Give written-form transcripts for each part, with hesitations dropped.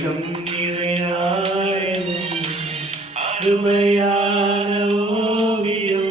ஆலயம் நிறையாலயம் அருமையான ஓவியம்.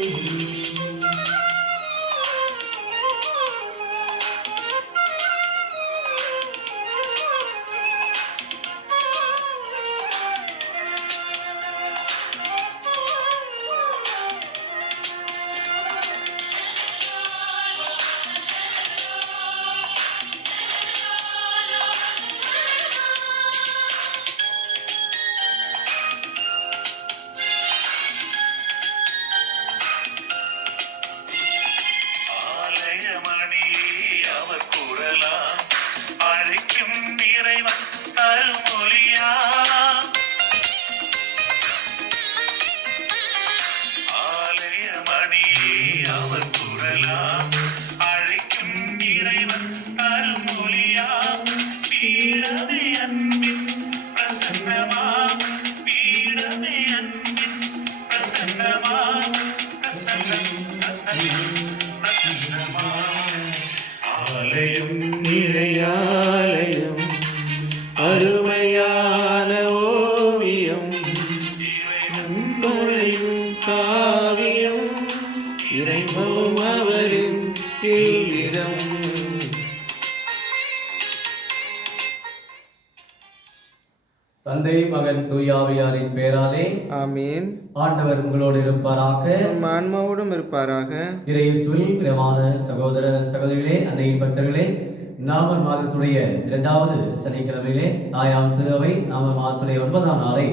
ஆலயம் நிறையாலயம் அருமையான ஓவியம், மறையும் காவியம், இறைவனும் அவரின் தீவிரம். தந்தை மகன் தூயாவியாரின் பெயராலே ஆமீன். ஆண்டவர் உங்களோடு இருப்பாராக, ஆன்மாவோடும் இருப்பாராக. இயேசுவில் பிரியமான சகோதர சகோதரிகளே, அன்னையின் பக்தர்களே, நவம்பர் மாதத்துடைய 2வது சனிக்கிழமையிலே தாயாம் திருவை நவம்பர் மாதத்துடைய 9ஆம் நாளை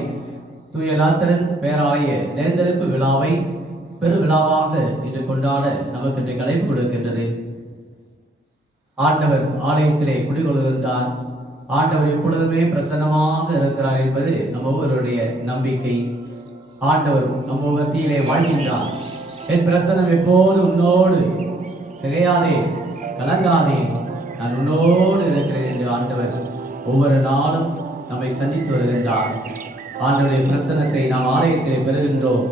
தூய லாத்தரன் பேராலய நேர்ந்தெடுப்பு விழாவை பெரு விழாவாக இன்று கொண்டாட நமக்கு இன்றைக்கு அழைப்பு கொடுக்கின்றது. ஆண்டவர் ஆலயத்திலே குடிகொள்கின்றார். ஆண்டவர் எப்பொழுதுமே பிரசன்னமாக இருக்கிறார் என்பது நம்ம ஒவ்வொருடைய நம்பிக்கை. ஆண்டவர் நம்ம மத்தியிலே வாழ்கின்றார். என் பிரசன்னம் எப்போது உன்னோடு, திரையாதே, கலங்காதே, நான் உன்னோடு இருக்கிறேன் என்று ஆண்டவர் ஒவ்வொரு நாளும் நம்மை சந்தித்து வருகின்றார். ஆண்டவருடைய பிரசன்னத்தை நாம் ஆலயத்திலே பெறுகின்றோம்.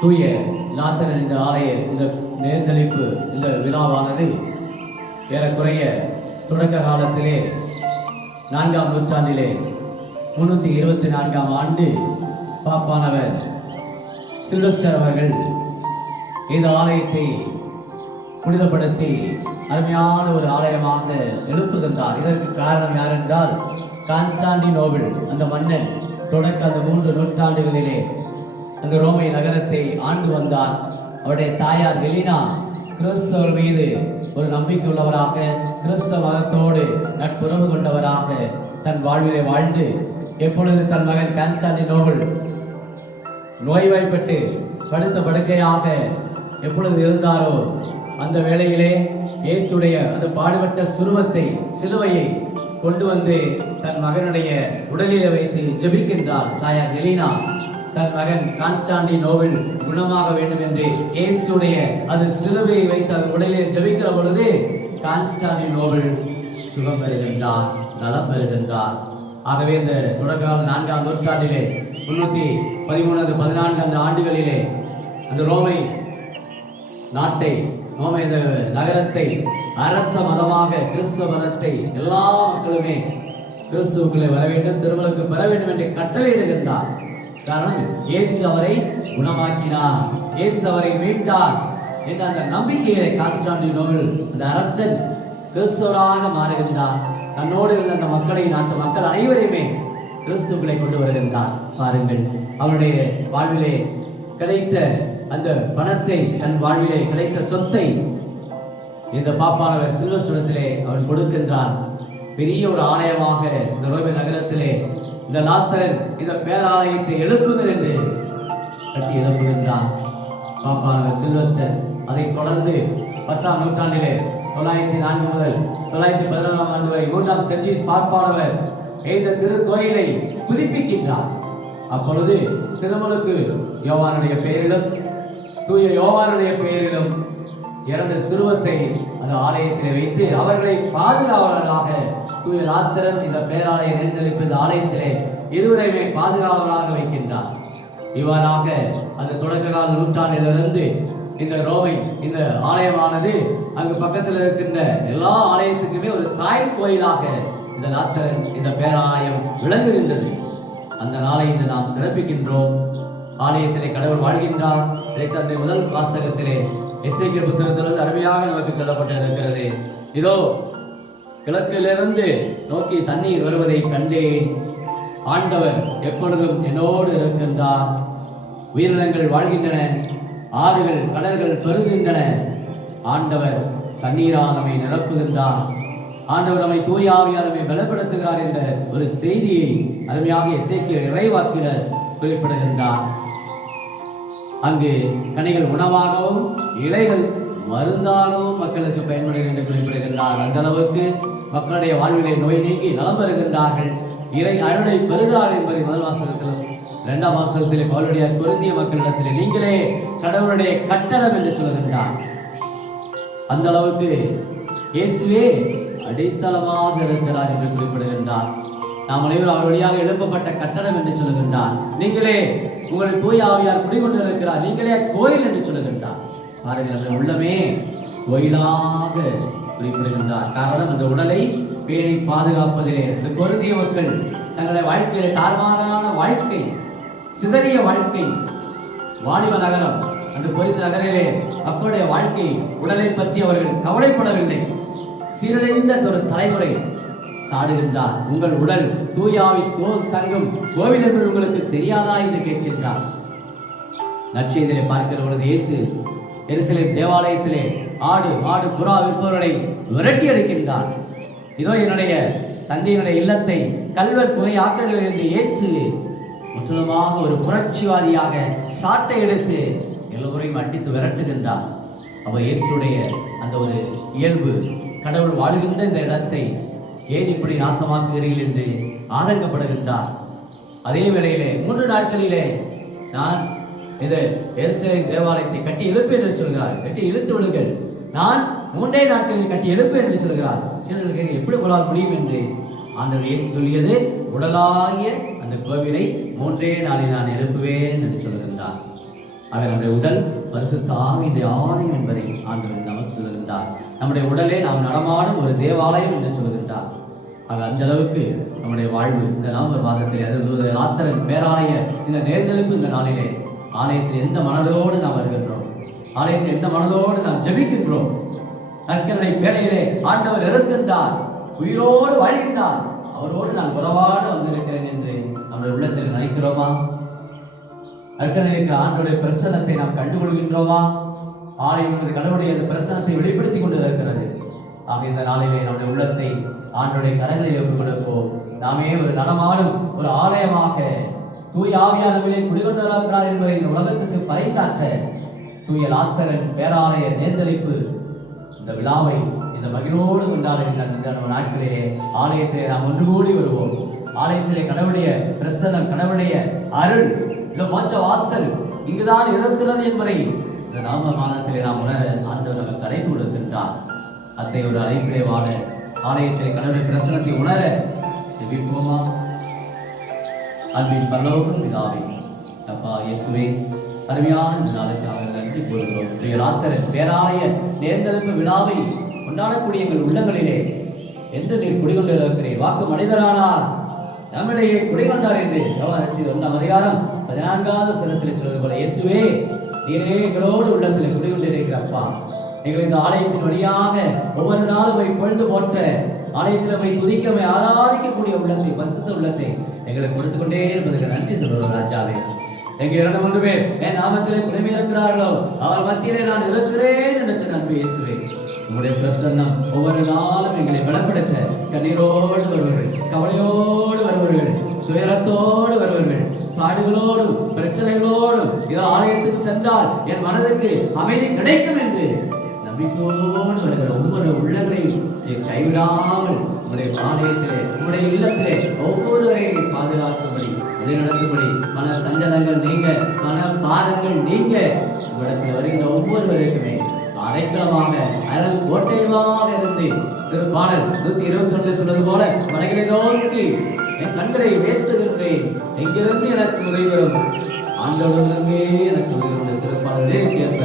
தூய லாத்தரன் இந்த ஆலய இந்த நேர்ந்தளிப்பு இந்த விழாவானது ஏறக்குறைய தொடக்க காலத்திலே 4ஆம் நூற்றாண்டிலே 324ஆம் ஆண்டு பாப்பானவர் சில்வஸ்டர் அவர்கள் இந்த ஆலயத்தை புனிதப்படுத்தி அருமையான ஒரு ஆலயமாக எழுப்புகின்றார். இதற்கு காரணம் யார் என்றால், கான்ஸ்டாண்டினோபிள் அந்த மன்னன் தொடக்க அந்த 3 நூற்றாண்டுகளிலே அந்த ரோமை நகரத்தை ஆண்டு வந்தார். அவருடைய தாயார் எலினா கிறிஸ்தவர் மீது ஒரு நம்பிக்கை உள்ளவராக, கிறிஸ்தவ மதத்தோடு நட்புறவு கொண்டவராக தன் வாழ்விலே வாழ்ந்து, எப்பொழுது தன் மகன் கான்ஸ்டாண்டினோபிள் நோய்வாய்ப்பட்டு படுத்த படுக்கையாக எப்பொழுது இருந்தாரோ, அந்த வேளையிலே இயேசுடைய அந்த பாடுபட்ட சுருவத்தை, சிலுவையை கொண்டு வந்து தன் மகனுடைய உடலிலே வைத்து ஜெபிக்கின்றார். தாயார் எலினா தன் மகன் கான்ஸ்டாண்டினோபிள் குணமாக வேண்டும் என்று இயேசுடைய அது சிலுவையை வைத்து அவர் உடலிலே ஜெபிக்கிற பொழுது கான்ஸ்டாண்டினோபிள் சுகம் பெறுகின்றார், நலம் பெறுகின்றார். ஆகவே இந்த தொடக்க 4ஆம் நூற்றாண்டிலே 313-14 அந்த ஆண்டுகளிலே அந்த ரோமை நாட்டை, ரோமை இந்த நகரத்தை அரச மதமாக, கிறிஸ்துவ மதத்தை எல்லா மக்களுமே கிறிஸ்துவுக்குள்ளே வர வேண்டும், திருமலுக்கு பெற வேண்டும் என்று கட்டளையிடுகின்றார். காரணம், இயேசு அவரை குணமாக்கினார், இயேசு அவரை மீட்டார் என்ற அந்த நம்பிக்கையை கான்ஸ்டாண்டினோபிள் அந்த அரசன் கிறிஸ்தவராக மாறுகின்றார். தன்னோடு இருந்த அந்த மக்களை, நாட்டு மக்கள் அனைவரையுமே கிறிஸ்துக்களை கொண்டு வருகின்றார். பாருங்கள், அவருடைய வாழ்விலே கிடைத்த அந்த பணத்தை, தன் வாழ்விலே கிடைத்த சொத்தை இந்த பாப்பானவர் சில்வஸ்டரத்திலே அவன் கொடுக்கின்றார். பெரிய ஒரு ஆலயமாக இந்த ரோமை நகரத்திலே இந்த லாத்தரன் இந்த பேராலயத்தை எழுப்புங்கள் என்று கட்டி எழுப்புகின்றார் பாப்பானவர் சில்வஸ்டர். அதைத் தொடர்ந்து 10ஆம் நூற்றாண்டிலே 904 முதல் 911ஆம் ஆண்டு வரை 3ஆம் செர்ஜியஸ் பாப்பானவர் இந்த திருக்கோயிலை புதுப்பிக்கின்றார். அப்பொழுது திருமுழுக்கு யோவானுடைய பெயரிலும் தூய யோவானுடைய பெயரிலும் 2 சிறுவத்தை அந்த ஆலயத்திலே வைத்து அவர்களை பாதுகாவலர்களாக, தூய லாத்தரன் இந்த பேராலய நேர்ந்தளிப்பு இந்த ஆலயத்திலே இருவரையுமே பாதுகாவலராக வைக்கின்றார். இவ்வாறாக அந்த தொடக்க கால நூற்றாண்டிலிருந்து இந்த ரோமை இந்த ஆலயமானது அங்கு பக்கத்தில் இருக்கின்ற எல்லா ஆலயத்துக்குமே ஒரு தாய் கோயிலாக இந்த லாத்தரன் இந்த பேராலயம் விளங்குகின்றது. அந்த நாளை இன்று நாம் சிறப்பிக்கின்றோம். ஆலயத்திலே கடவுள் வாழ்கின்றார். இதைத்தந்தை முதல் வாசகத்திலே எசேக்கியேல் புத்தகத்திலிருந்து அருமையாக நமக்கு சொல்லப்பட்டு இருக்கிறது. இதோ கிழக்கிலிருந்து நோக்கி தண்ணீர் வருவதை கண்டேன். ஆண்டவர் எப்பொழுதும் என்னோடு இருக்கின்றார். உயிரினங்கள் வாழ்கின்றன, ஆறுகள் கடல்கள் பெருகின்றன. ஆண்டவர் தண்ணீரால் நம்மை நிரப்புகின்றார். ஆண்டவர் நம்மை தூய ஆவியால் நம்மை பலப்படுத்துகிறார் என்ற ஒரு செய்தியை அருமையாக எசேக்கியேல் இறைவாக்கினர் குறிப்பிடுகின்றார். அங்கு கனிகள் உணவாகவும் இலைகள் மருந்தாகவும் மக்களுக்கு பயன்படுகிறது என்று குறிப்பிடுகின்றார். அந்த அளவுக்கு மக்களுடைய வாழ்விலே நோய் நீங்கி நலம் பெறுகின்றார்கள், இறை அருளை பெறுகிறார்கள் என்பதை முதல் வாசகத்திலும் இரண்டாம் வாசகத்திலே பவுலுடைய கொரிந்திய மக்களிடத்திலே நீங்களே கடவுளுடைய கட்டடம் என்று சொல்கின்றார். அந்த அளவுக்கு இயேசுவே அடித்தளமாக இருக்கிறார் என்று குறிப்பிடுகின்றார். நாம் அனைவரும் அவர் வழியாக எழுப்பப்பட்ட கட்டடம் என்று சொல்லுகின்றார். நீங்களே உங்கள் தூய ஆவியார் குடிகொண்டிருக்கிறார், நீங்களே கோயில் என்று சொல்லுகின்றார். பாருங்கள், உள்ளமே கோயிலாக குறிப்பிடுகின்றார். காரணம், அந்த உடலை பேணி பாதுகாப்பதிலே இந்த கொரிந்திய மக்கள் தங்களுடைய வாழ்க்கையில தாறுமாறான வாழ்க்கை, சிதறிய வாழ்க்கை, வாணிப நகரம், அந்த கொரிந்த நகரிலே மக்களுடைய வாழ்க்கை உடலை பற்றி அவர்கள் கவலைப்படவில்லை. சீரழிந்த ஒரு தலைமுறை சாடுகின்றார். உங்கள் உடல் தூயாவி தங்கும் கோவில் என்பது உங்களுக்கு தெரியாதா என்று கேட்கின்றார். நற்செய்தியிலே பார்க்கிற பொழுது இயேசு எருசலேம் தேவாலயத்திலே ஆடு மாடு புறா விற்பவர்களை விரட்டி அடிக்கின்றார். இதோ என்னுடைய தந்தையினுடைய இல்லத்தை கல்வர் புகையாக்குகிறது என்று இயேசு முற்றிலுமாக ஒரு புரட்சிவாதியாக சாட்டை எடுத்து எல்லோரையும் அடித்து விரட்டுகின்றார். அவர் இயேசுடைய அந்த ஒரு இயல்பு, கடவுள் வாழ்கின்ற இந்த இடத்தை ஏன் இப்படி நாசமாக்குகிறீர்கள் என்று ஆதங்கப்படுகின்றார். அதே வேளையிலே 3 நாட்களிலே நான் இந்த எருசலேம் தேவாலயத்தை கட்டி எழுப்பேன் என்று சொல்கிறார். கட்டி இழுத்து விடுங்கள், நான் 3 நாட்களில் கட்டி எழுப்பேன் என்று சொல்கிறார். சீடர்கள் எப்படி கொள்ளால் முடியும் என்று ஆண்டவர் இயேசு சொல்லியது, உடலாகிய அந்த கோவிலை 3 நாளில் நான் எழுப்புவேன் என்று சொல்கின்றார். ஆக நம்முடைய உடல் பரிசுத்த ஆவியுடைய ஆலயம் என்பதை ஆண்டவர் நமக்கு சொல்கின்றார். நம்முடைய உடலே நாம் நடமாடும் ஒரு தேவாலயம் என்று சொல்கின்றார். ஆக அந்த அளவுக்கு நம்முடைய வாழ்வு இந்த நவம்பர் மாதத்தில், அதாவது லாத்தரன் பேராலய இந்த நேர்ந்தெழுப்பு இந்த நாளிலே ஆலயத்தில் எந்த மனதோடு நாம் வருகின்றோம், ஆலயத்தில் எந்த மனதோடு நாம் ஜெபிக்கின்றோம். நற்கருணை பேழையிலே ஆண்டவர் இருக்கின்றார், உயிரோடு வாழ்கின்றார், அவரோடு நான் உறவாட வந்திருக்கிறேன் என்று நம்முடைய உள்ளத்தில் நினைக்கிறோமா? நற்கருணைக்கு ஆண்டவருடைய பிரசன்னத்தை நாம் கண்டுகொள்கின்றோமா? ஆலயம் என்பது கடவுளுடைய அந்த பிரசன்னத்தை வெளிப்படுத்தி கொண்டு இருக்கிறது. ஆக இந்த நாளிலே நம்முடைய உள்ளத்தை ஆண்டவருடைய கரங்களில் ஒப்புக் கொடுப்போம். நாமே ஒரு நடமாடும் ஒரு ஆலயமாக தூய ஆவியானவர்களே குடிகொண்டிருக்கிறார் என்பதை இந்த உலகத்துக்கு பறைசாற்ற தூய லாத்தரன் பேராலய நேர்ந்தளிப்பு இந்த விழாவை இந்த மகிழ்வோடு கொண்டாடுகின்ற இந்த நாட்களிலே ஆலயத்திலே நாம் ஒன்று கூடி வருவோம். ஆலயத்திலே கடவுளுடைய பிரசன்னம், கடவுளுடைய அருள், இந்த மோட்ச வாசல் இங்குதான் இருக்கிறது என்பதை இந்த நவம்பர் மாதத்திலே நாம் உணர ஆண்டவர் நமக்கு அழைப்பு கொடுக்கின்றார். அத்தகைய ஒரு அழைப்பிலே வாழ, ஆலயத்திலே கடவுளுடைய பிரசனத்தை உணர ஜெபிப்போமா? அன்பின் பரலோக பிதாவே, அப்பா இயேசுவே, அருமையான இந்த நாளுக்காக நன்றி கூறுகிறோம். லாத்தரன் பேராலய நேர்ந்தெழுப்பு விழாவை கொண்டாடக்கூடிய எங்கள் உள்ளங்களிலே எந்த நீர் குடிகொண்டு இருக்கிறீர், வாக்கு மனிதரானார், நம்மிடையே குடிகொண்டார் என்று யோவான் 1 அதிகாரம் 14வது வசனத்தில் சொல்வது போல, இயேசுவே நீரே எங்களோடு உள்ளத்தில் குடிகொண்டு இருக்கிற அப்பா, எங்கள் இந்த ஆலயத்தின் வழியாக ஒவ்வொரு நாளும் போய் பொழுது போட்ட ஆலயத்தில் போய் துதிக்கவை ஆராதிக்கக்கூடிய உள்ளத்தை, பரிசுத்த உள்ளத்தை எங்களுக்கு கொடுத்து கொண்டே இருப்பதற்கு நன்றி சொல்கிறோம் ராஜாவே. எங்க 2-3 பேர் என் நாமத்திலே குடிமை இருக்கிறார்களோ அவர் மத்தியிலே நான் இருக்கிறேன் என்று சொன்ன அன்பு இயேசுவே, உங்களுடைய பிரசன்னம் ஒவ்வொரு நாளும் எங்களை பலப்படுத்த கண்ணீரோடு வருவர்கள், கவலையோடு வருவர்கள், துயரத்தோடு வருவர்கள், பாடுகளோடும் பிரச்சனைகளோடும் இதோ ஆலயத்துக்கு சென்றால் என் மனதுக்கு அமைதி கிடைக்கும் என்று நம்பிக்கையோடு வருகிற ஒவ்வொரு உள்ளங்களையும் கைவிடாமல் உங்களுடைய ஆலயத்திலே, உங்களுடைய இல்லத்திலே ஒவ்வொருவரையும் பாதுகாக்கும்படி, வழிநடத்தும்படி, மன சஞ்சலங்கள் நீங்க, மன பாரங்கள் நீங்க, உங்களிடத்தில் வருகின்ற ஒவ்வொருவருக்குமே அடைக்கலமாக அரண் கோட்டையமாக இருந்து திருப்பாடல் 121 சொல்வது போல வடகளை நோக்கி என் கண்களை உயர்த்துகின்றேன், எங்கிருந்து எனக்கு உதவி வரும், ஆண்டவரிடமே எனக்கு உதவி வரும். திருப்பாடலே கேட்ப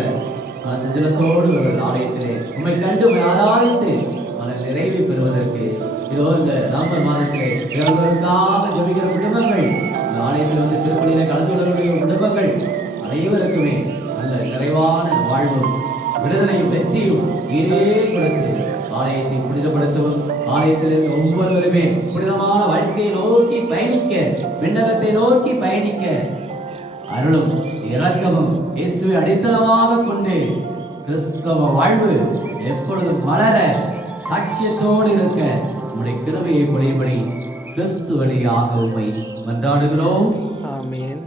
மன சஞ்சலத்தோடு ஒரு ஆலயத்திலே உண்மை கண்டு ஆராய்த்து மன நிறைவை பெறுவதற்கு இதோ இந்த நவம்பர் மாதத்திலே இறந்தவருக்காக ஜெபிக்கிற குடும்பங்கள், இந்த ஆலயத்தில் வந்து திருப்பணியில கலந்து கொள்ளக்கூடிய குடும்பங்கள் அனைவருக்குமே நல்ல நிறைவான வாழ்வும் விடுதலையும் வெற்றியும் நீரே கொடுத்து ஆலயத்தை புனிதப்படுத்தவும், ஆலயத்தில் இருக்க ஒவ்வொருவருமே புனிதமான வாழ்க்கையை நோக்கி பயணிக்க, விண்ணகத்தை நோக்கி பயணிக்க அருளும் இரக்கமும் இயேசுவை அடித்தளமாக கொண்டு கிறிஸ்தவ வாழ்வு எப்பொழுதும் மலர சாட்சியத்தோடு இருக்க உம்முடைய கிருபையை பொழியும்படி கிறிஸ்து வழியாக உம்மை மன்றாடுகிறோம். ஆமென்.